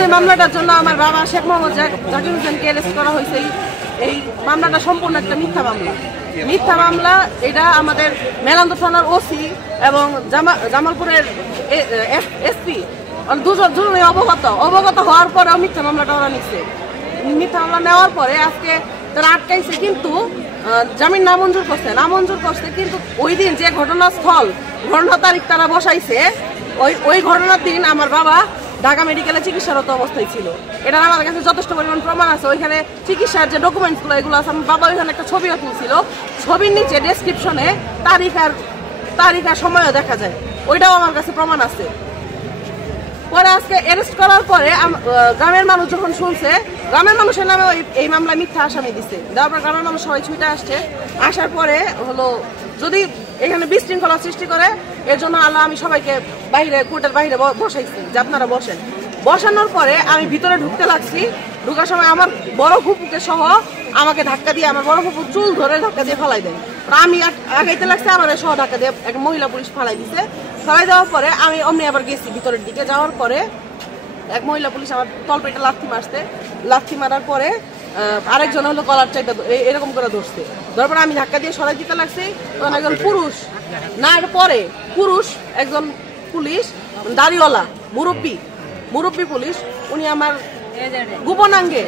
যে মামলাটার জন্য আমার বাবা শেখ মোহাম্মদ জাকির হোসেনকে অ্যারেস্ট করা হয়েছে, এই মামলাটা সম্পূর্ণ একটা মিথ্যা মামলা। এটা আমাদের মেলান্দ থানার ওসি এবং জামালপুরের এসপি দুজনে অবগত হওয়ার পরেও মিথ্যা মামলাটা ওরা নিচ্ছে। মিথ্যা মামলা নেওয়ার পরে আজকে তারা আটকাইছে, কিন্তু জামিন নামঞ্জুর করছে। কিন্তু ওই দিন যে ঘটনা তারিখ তারা বসাইছে, ওই ঘটনার দিন আমার বাবা ঢাকা মেডিকেলে চিকিৎসারত অবস্থায় ছিল। এটা আমার কাছে যথেষ্ট পরিমাণ প্রমাণ আছে। ওইখানে চিকিৎসার যে ডকুমেন্টসগুলো এগুলো আছে, আমার বাবা ওইখানে একটা ছবিও তুলছিল। ছবির নিচে ডেসক্রিপশনে তারিখ আর সময়ও দেখা যায়, ওইটাও আমার কাছে প্রমাণ আছে। পরে আজকে অ্যারেস্ট করার পরে গ্রামের মানুষ যখন শুনছে, গ্রামের মানুষের নামে এই মামলা মিথ্যা আসামি দিছে। দেওয়ার পর গ্রামের মানুষ সবাই ছুটে আসছে। আসার পরে হলো যদি এখানে বিশৃঙ্খলা সৃষ্টি করে, এর জন্য আল্লাহ আমি সবাইকে কোর্টের বাইরে বসাইছি যে আপনারা বসেন। বসানোর পরে আমি ভিতরে ঢুকতে লাগছি। ঢুকার সময় আমার বড় ফুপুকে সহ আমাকে ধাক্কা দিয়ে, আমার বড় ফুপুর চুল ধরে ধাক্কা দিয়ে ফালাই দেয়। আমি আগাইতে লাগছে, আমার সহ ধাক্কা দিয়ে এক মহিলা পুলিশ ফালাই দিছে। ফালাই দেওয়ার পরে আমি অমনি আবার গেছি ভিতরের দিকে। যাওয়ার পরে এক মহিলা পুলিশ আমার তলপেটে লাথি মারার পরে আরেকজন হলো কলার চাইটা এরকম করে ধরছে। ধরার পরে আমি ধাক্কা দিয়ে সরাই দিতে লাগছি। তখন একজন পুরুষ একজন পুলিশ দাড়িওয়ালা মুরব্বী পুলিশ, উনি আমার গোপনাঙ্গে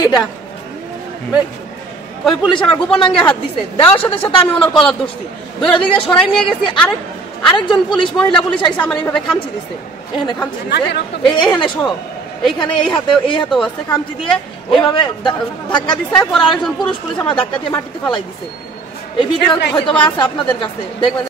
এটা ওই পুলিশ আমার গোপনাঙ্গে হাত দিছে। দেওয়ার সাথে সাথে আমি ওনার কলার ধরছি, ধরে দিকে সরাই নিয়ে গেছি। আরেকজন মহিলা পুলিশ আইসে আমার এইভাবে খামচি দিছে, এখানে সহ এইখানে এই হাতেও আছে খামচি দিয়ে এইভাবে ধাক্কা দিছে। পরে আরেকজন পুরুষ পুলিশ আমার ধাক্কা দিয়ে মাটিতে ফালাই দিছে। এই ভিডিও হয়তো আছে আপনাদের কাছে, দেখবেন।